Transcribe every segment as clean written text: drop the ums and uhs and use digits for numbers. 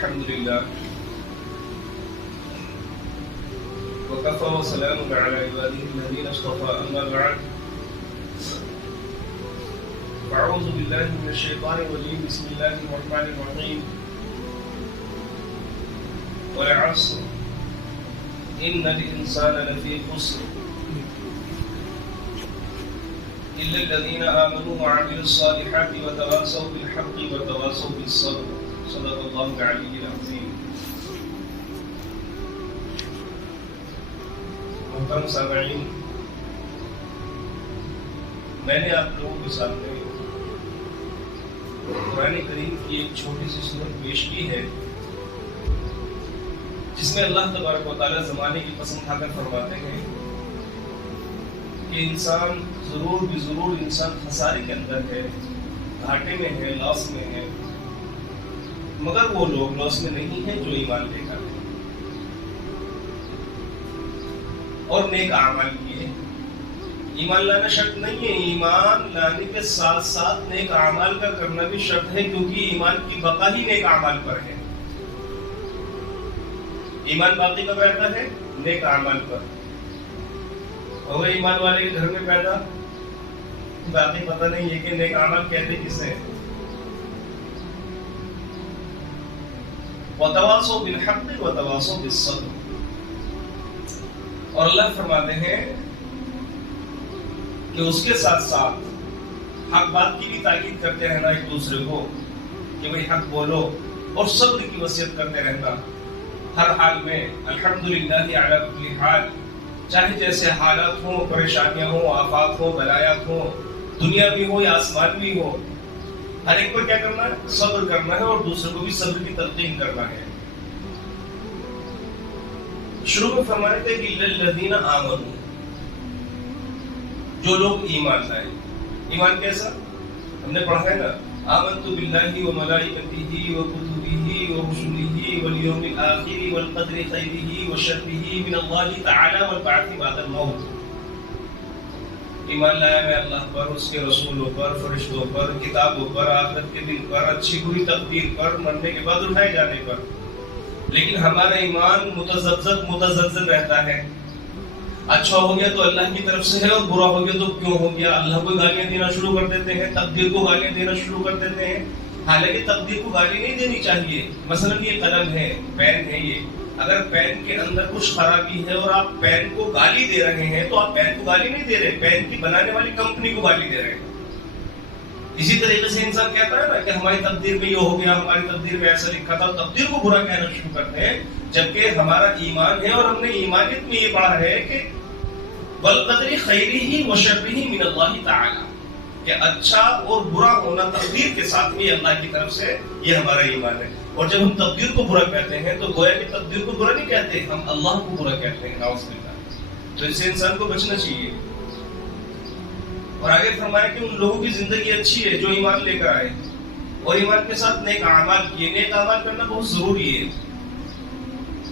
الحمد لله وكفى وسلام على عباده الذين اصطفى أما بعد أعوذ بالله من الشيطان الرجيم بسم الله الرحمن الرحيم والعصر إن الإنسان لفي خسر إلا الذين آمنوا وعملوا الصالحات وتواصوا بالحق وتواصوا بالصبر صدق الله العلي العظيم. محترم سامعین، میں نے آپ لوگوں کے سامنے قرآن کریم کی ایک چھوٹی سی سورت پیش کی ہے جس میں اللہ تبارک و تعالیٰ زمانے کی قسم کھا کر فرماتے ہیں کہ انسان ضرور بھی ضرور انسان خسارے کے اندر ہے، گھاٹے میں ہے، لاس میں ہے، مگر وہ لوگ لاس میں نہیں ہیں جو ایمان لے کر اور نیک اعمال کیے. ایمان لانا شرط نہیں ہے، ایمان لانے کے ساتھ ساتھ نیک اعمال کا کرنا بھی شرط ہے، کیونکہ ایمان کی بقا ہی نیک اعمال پر ہے. ایمان باقی کب رہتا ہے؟ نیک اعمال پر. ہوئے ایمان والے کے گھر میں پیدا، باقی پتہ نہیں ہے کہ نیک اعمال کہتے کسے. وتواصوا بالحق وتواصوا بالصبر. اور اللہ فرماتے ہیں کہ اس کے ساتھ ساتھ حق بات کی بھی تاکید کرتے رہنا ایک دوسرے کو کہ بھئی حق بولو، اور صبر کی وصیت کرتے رہنا ہر حال میں. الحمدللہ علی کل حال، چاہے جیسے حالات ہوں، پریشانیاں ہوں، آفات ہوں، بلایات ہوں، دنیا بھی ہو یا آسمان بھی ہو، ہر ایک پر کیا کرنا ہے؟ صبر کرنا ہے، اور دوسرے کو بھی صبر کی تلقین کرنا ہے. شروع میں فرمایا تھا کہ الذین آمنوا، جو لوگ ایمان لائے. ایمان کیسا؟ ہم نے پڑھا ہے نا، آمنت باللہ وملائکتہ وکتبہ ورسلہ والیوم الآخر والقدر خیرہ وشرہ من اللہ تعالی والبعث بعد الموت. ایمان لایا میں اللہ پر، اس کے رسولوں پر، فرشتوں پر، کتابوں پر، آخرت کے دن پر، اچھی بری تقدیر پر، مرنے کے بعد اٹھائے جانے پر. لیکن ہمارا ایمان متزلزل رہتا ہے. اچھا ہو گیا تو اللہ کی طرف سے ہے، اور برا ہو گیا تو کیوں ہو گیا. اللہ کو گالیاں دینا شروع کر دیتے ہیں، تقدیر کو گالیاں دینا شروع کر دیتے ہیں، حالانکہ تقدیر کو گالی نہیں دینی چاہیے. مثلا یہ قلم ہے، پین ہے، یہ اگر پین کے اندر کچھ خرابی ہے اور آپ پین کو گالی دے رہے ہیں تو آپ پین کو گالی نہیں دے رہے، پین کی بنانے والی کمپنی کو گالی دے رہے ہیں. اسی طریقے سے انسان کہتا ہے نا کہ ہماری تقدیر میں یہ ہو گیا، ہماری تقدیر میں ایسا لکھا تھا، تقدیر کو برا کہنا شروع کرتے ہیں، جبکہ ہمارا ایمان ہے اور ہم نے ایمانیت میں یہ پڑھا ہے کہ والقدر خیرہ وشرہ من اللہ تعالی، کہ اچھا اور برا ہونا تقدیر کے ساتھ بھی اللہ کی طرف سے، یہ ہمارا ایمان ہے. اور جب ہم تقدیر کو برا کہتے ہیں تو گویا کہ تقدیر کو برا نہیں کہتے، ہم اللہ کو برا کہتے ہیں، نعوذ باللہ. تو اس سے انسان کو بچنا چاہیے. اور آگے فرمایا کہ ان لوگوں کی زندگی اچھی ہے جو ایمان لے کر آئے اور ایمان کے ساتھ نیک اعمال کیے. نیک اعمال کرنا بہت ضروری ہے.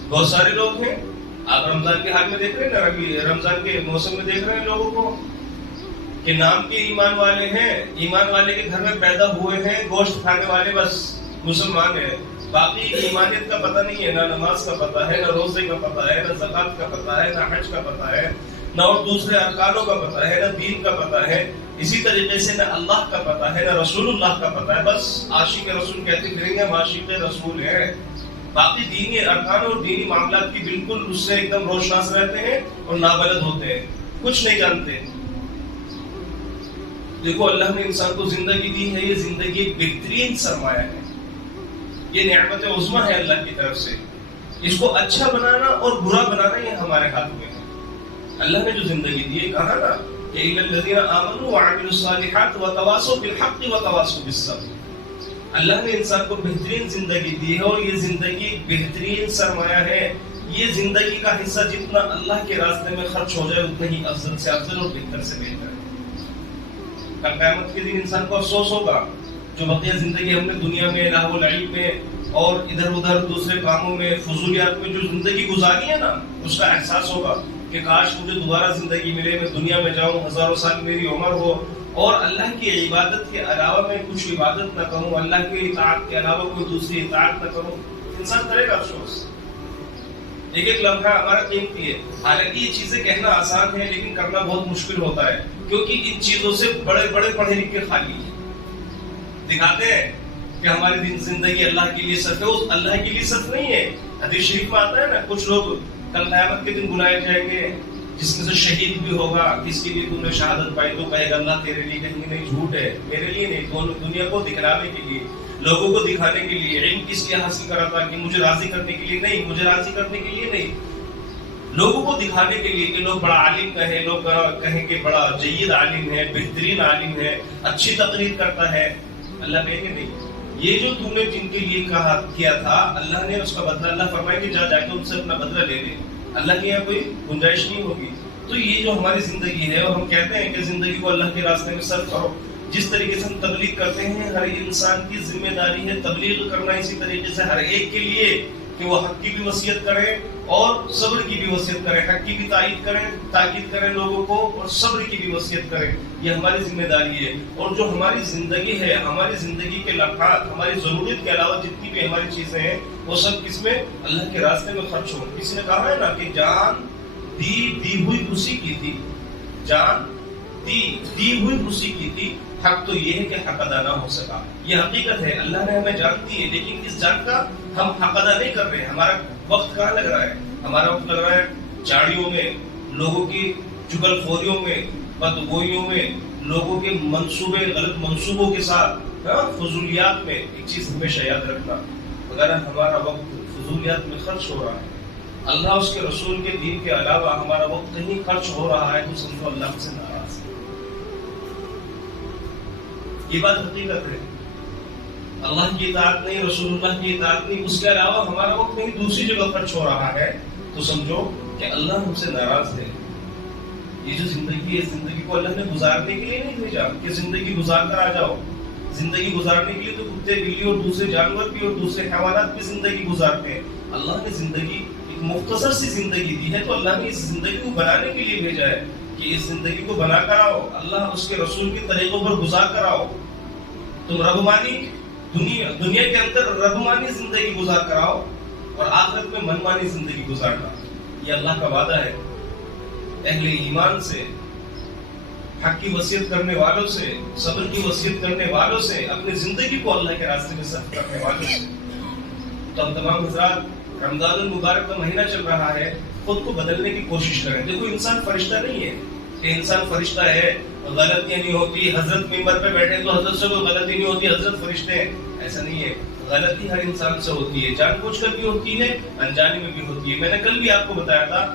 بہت سارے لوگ ہیں، آپ رمضان کے حال میں دیکھ رہے ہیں نا، ابھی رمضان کے موسم میں دیکھ رہے ہیں لوگوں کو کہ نام کے ایمان والے ہیں، ایمان والے کے گھر میں پیدا ہوئے ہیں، گوشت کھانے والے بس مسلمان ہیں، باقی ایمانیت کا پتہ نہیں ہے، نہ نماز کا پتہ ہے، نہ روزے کا پتہ ہے، نہ زکوٰۃ کا پتہ ہے، نہ حج کا پتہ ہے، نہ اور دوسرے ارکانوں کا پتہ ہے، نہ دین کا پتہ ہے. اسی طریقے سے نہ اللہ کا پتہ ہے، نہ رسول اللہ کا پتہ ہے. بس عاشق رسول کہتے پھریں گے، ہم عاشق رسول ہیں. باقی دینی ارکان اور دینی معاملات کی بالکل اس سے ایک دم روشناس رہتے ہیں اور نابلد ہوتے ہیں، کچھ نہیں جانتے. دیکھو اللہ نے انسان کو زندگی دی ہے، یہ زندگی ایک بہترین سرمایہ ہے، یہ نعمت عظمی ہے اللہ کی طرف سے. اس کو اچھا بنانا اور برا بنانا یہ ہمارے ہاتھ میں ہے. اللہ نے جو زندگی دی ہے، کہا نا کہ الذین آمنوا وعملوا الصالحات وتواصوا بالحق وتواصوا بالصبر. اللہ نے انسان کو بہترین زندگی دی ہے، اور یہ زندگی بہترین سرمایہ ہے. یہ زندگی کا حصہ جتنا اللہ کے راستے میں خرچ ہو جائے اتنا ہی افضل سے افضل اور بہتر سے بہتر ہے. کل قیامت کے دن انسان کو افسوس ہوگا جو بقیہ زندگی ہم نے دنیا میں لہو و لعب میں اور ادھر ادھر دوسرے کاموں میں، فضولیات میں جو زندگی گزاری ہے نا، اس کا احساس ہوگا کہ کاش مجھے دوبارہ زندگی ملے، میں دنیا میں جاؤں، ہزاروں سال میری عمر ہو، اور اللہ کی عبادت کے علاوہ میں کچھ عبادت نہ کروں، اللہ کی اطاعت کے علاوہ کوئی دوسری اطاعت نہ کروں. انسان کرے گا افسوس. ایک ایک لمحہ ہمارا قیمتی ہے. حالانکہ یہ چیزیں کہنا آسان ہے لیکن کرنا بہت مشکل ہوتا ہے, کیونکہ ان چیزوں سے بڑے بڑے پڑھے لکھے خالی ہیں. دکھاتے ہیں کہ ہماری زندگی اللہ کے لیے صرف ہے, اس اللہ کے لیے صرف نہیں ہے. حدیث شریف میں آتا ہے نا, کچھ لوگ کل قیامت کے دن بلائے جائیں گے, جس میں سے شہید بھی ہوگا, کس کے لیے تم نے شہادت پائی, تو کہے گا اللہ تیرے لیے, کہیں گے نہیں جھوٹ ہے, میرے لیے نہیں, دنیا کو دکھلانے کے لیے, لوگوں کو دکھانے کے لیے. علم کس لیے حاصل کرا تھا, کہ مجھے راضی کرنے کے لیے نہیں, مجھے راضی کرنے کے لیے نہیں, لوگوں کو دکھانے کے لیے کہ لوگ بڑا عالم کہیں, لوگ کہیں کہ بڑا جید عالم ہے, بہترین عالم ہے, اچھی تقریر کرتا ہے. اللہ کہے کہ نہیں, یہ جو تم نے جن کے لیے کہا کیا تھا, اللہ نے اس کا بدلہ, اللہ فرمائے کہ جا کے ان سے اپنا بدلہ لے لے. اللہ کے یہاں کوئی گنجائش نہیں ہوگی. تو یہ جو ہماری زندگی ہے, اور ہم کہتے ہیں کہ زندگی کو اللہ کے راستے میں صرف کرو. جس طریقے سے ہم تبلیغ کرتے ہیں, ہر انسان کی ذمہ داری ہے تبلیغ کرنا اسی طریقے سے ہر ایک کے لیے, کہ وہ حق کی بھی وصیت کرے اور صبر کی بھی وصیت کرے, حق کی بھی تاکید کرے لوگوں کو, اور صبر کی بھی وصیت کرے. یہ ہماری ذمہ داری ہے. اور جو ہماری زندگی ہے, ہماری زندگی کے لمحات, ہماری ضرورت کے علاوہ جتنی بھی ہماری چیزیں ہیں, وہ سب کس میں, اللہ کے راستے میں خرچ ہو. کسی نے کہا ہے نا کہ جان دی ہوئی اسی کی تھی, جان دی ہوئی اسی کی تھی. حق تو یہ ہے کہ حق ادا نہ ہو سکا. یہ حقیقت ہے, اللہ نے ہمیں جان دی ہے, لیکن اس جان کا ہم حق ادا نہیں کر رہے. ہمارا وقت کہاں لگ رہا ہے, ہمارا وقت لگ رہا ہے جاڑیوں میں, لوگوں کی چگل خوریوں میں, بدگوئیوں میں, لوگوں کے منصوبے, غلط منصوبوں کے ساتھ, فضولیات میں. ایک چیز ہمیشہ یاد رکھنا, اگر ہمارا وقت فضولیات میں خرچ ہو رہا ہے, اللہ اس کے رسول کے دین کے علاوہ ہمارا وقت کہیں خرچ ہو رہا ہے, تو سمجھو اللہ سے ناراض ہے. یہ بات حقیقت ہے. اللہ کی اطاعت نہیں, رسول اللہ کی اطاعت نہیں, اس کے علاوہ ہمارا وقت کہیں دوسری جگہ خرچ ہو رہا ہے, تو سمجھو کہ اللہ ہم سے ناراض ہے. یہ جو زندگی ہے, زندگی کو اللہ نے گزارنے کے لیے نہیں بھیجا کہ زندگی گزار کر آ جاؤ. زندگی گزارنے کے لیے تو کتے, بلی اور دوسرے جانور بھی اور دوسرے حیوانات بھی زندگی گزارتے ہیں. اللہ نے زندگی ایک مختصر سی زندگی دی ہے, تو اللہ نے اس زندگی کو بنانے کے لیے بھیجا ہے کہ اس زندگی کو بنا کر آؤ, اللہ اس کے رسول کے طریقوں پر گزار کر آؤ. تم ربمانی دنیا کے اندر ربمانی زندگی گزار کر آؤ, اور آخرت میں منمانی زندگی گزارنا. یہ اللہ کا وعدہ ہے اہل ایمان سے, حق کی وصیت کرنے والوں سے, صبر کی وصیت کرنے والوں سے, اپنی زندگی کو اللہ کے راستے میں صرف کرنے والوں سے. تو ہم تمام حضرات, رمضان المبارک کا مہینہ چل رہا ہے, خود کو بدلنے کی کوشش کریں. دیکھو انسان فرشتہ نہیں ہے کہ انسان فرشتہ ہے, غلطیاں نہیں ہوتی. حضرت ممبر پہ بیٹھے تو حضرت سے کوئی غلطی نہیں ہوتی, حضرت فرشتے ہیں, ایسا نہیں ہے. غلطی ہر انسان سے ہوتی ہے, جان بوجھ کر بھی ہوتی ہے, انجانے میں بھی ہوتی ہے. میں نے کل بھی آپ کو بتایا تھا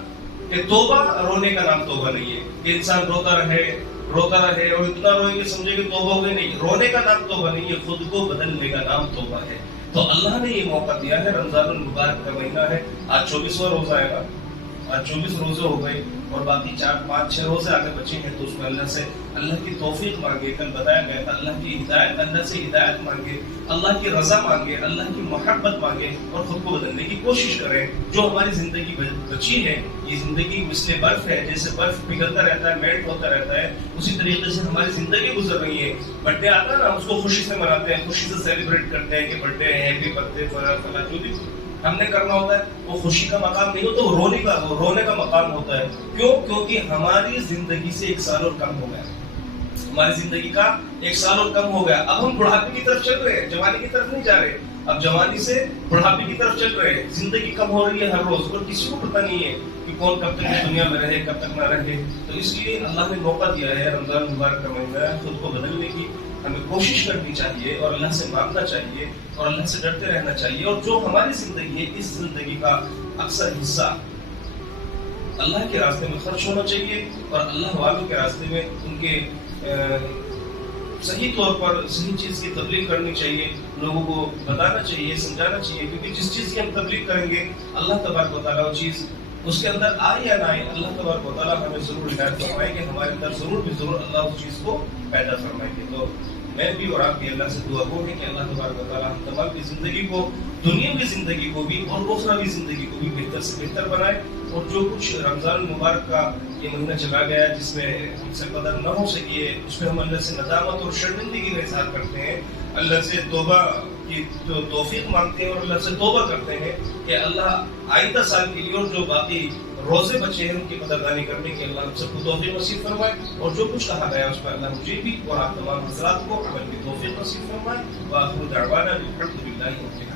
کہ توبہ رونے کا نام توبہ نہیں ہے, کہ انسان روتا رہے اور اتنا روئے کہ سمجھے کہ توبہ ہو گئی. نہیں, رونے کا نام توبہ نہیں ہے, خود کو بدلنے کا نام توبہ ہے. تو اللہ نے یہ موقع دیا ہے, رمضان المبارک کا مہینہ ہے. آج 24واں روزہ آئے گا, آج 24 روزے ہو گئے, اور باقی 4-5-6 روزے آگے بچے ہیں. تو اس میں اللہ سے اللہ کی توفیق مانگے. کل بتایا گیا تھا, اللہ کی ہدایت, اللہ سے ہدایت مانگے, اللہ کی رضا مانگے, اللہ کی محبت مانگے, اور خود کو بدلنے کی کوشش کریں. جو ہماری زندگی بچی ہے, یہ زندگی مثل برف ہے, جیسے برف پگھلتا رہتا ہے, میلٹ ہوتا رہتا ہے, اسی طریقے سے ہماری زندگی گزر رہی ہے. برتھ ڈے آتا ہے نا, اس کو خوشی سے مناتے ہیں, خوشی سے سیلیبریٹ کرتے ہیں کہ برتھ ڈے ہے, ہیپی برتھ ڈے, فلاں جو بھی ہم نے کرنا ہوتا ہے. وہ خوشی کا مقام نہیں ہوتا, وہ رونے کا مقام ہوتا ہے. کیوں؟ کیونکہ ہماری زندگی سے 1 سال اور کم ہو گیا, ہماری زندگی کا 1 سال اور کم ہو گیا. اب ہم بڑھاپے کی طرف چل رہے ہیں, جوانی کی طرف نہیں جا رہے. اب جوانی سے بڑھاپے کی طرف چل رہے ہیں. زندگی کم ہو رہی ہے ہر روز, اور کسی کو پتہ نہیں ہے کہ کون کب تک اس دنیا میں رہے, کب تک نہ رہے. تو اس لیے اللہ نے موقع دیا ہے, رمضان مبارک کا مہینہ ہے, خود کو بدلنے کی ہمیں کوشش کرنی چاہیے, اور اللہ سے مانگنا چاہیے, اور اللہ سے ڈرتے رہنا چاہیے. اور جو ہماری زندگی ہے, اس زندگی کا اکثر حصہ اللہ کے راستے میں خرچ ہونا چاہیے, اور اللہ والوں کے راستے میں ان کے صحیح طور پر صحیح چیز کی تبلیغ کرنی چاہیے, لوگوں کو بتانا چاہیے, سمجھانا چاہیے. کیونکہ جس چیز کی ہم تبلیغ کریں گے, اللہ تبارک و تعالیٰ وہ چیز اس کے اندر آئے یا نہ آئے, اللہ تبارک و تعالیٰ ہمیں ضرور ہدایت فرمائیں گے, ہمارے اندر ضرور اللہ اس چیز کو پیدا فرمائیں گے. تو میں بھی اور آپ بھی اللہ سے دعا گو ہے کہ اللہ تبارک و تعالیٰ ہم تمام کی زندگی کو, دنیاوی زندگی کو بھی اور اخروی زندگی کو بھی بہتر سے بہتر بنائے. اور جو کچھ رمضان المبارک کا یہ مہینہ چلا گیا جس میں ہم سے قدر نہ ہو سکی ہے, اس میں ہم اللہ سے ندامت اور شرمندگی کا اظہار کرتے ہیں, اللہ سے توبہ کی توفیق مانگتے ہیں اور اللہ سے توبہ کرتے ہیں کہ اللہ آئندہ سال کے لیے اور جو باقی روزے بچے ہیں ان کی قدردانی کرنے کے اللہ ہم سب کو توفیق نصیب فرمائے، اور جو کچھ کہا گیا اس پر اللہ مجھے بھی اور آپ تمام حضرات کو عمل کی توفیق نصیب فرمائے۔ وآخر دعوانا الحمد للہ رب العالمین۔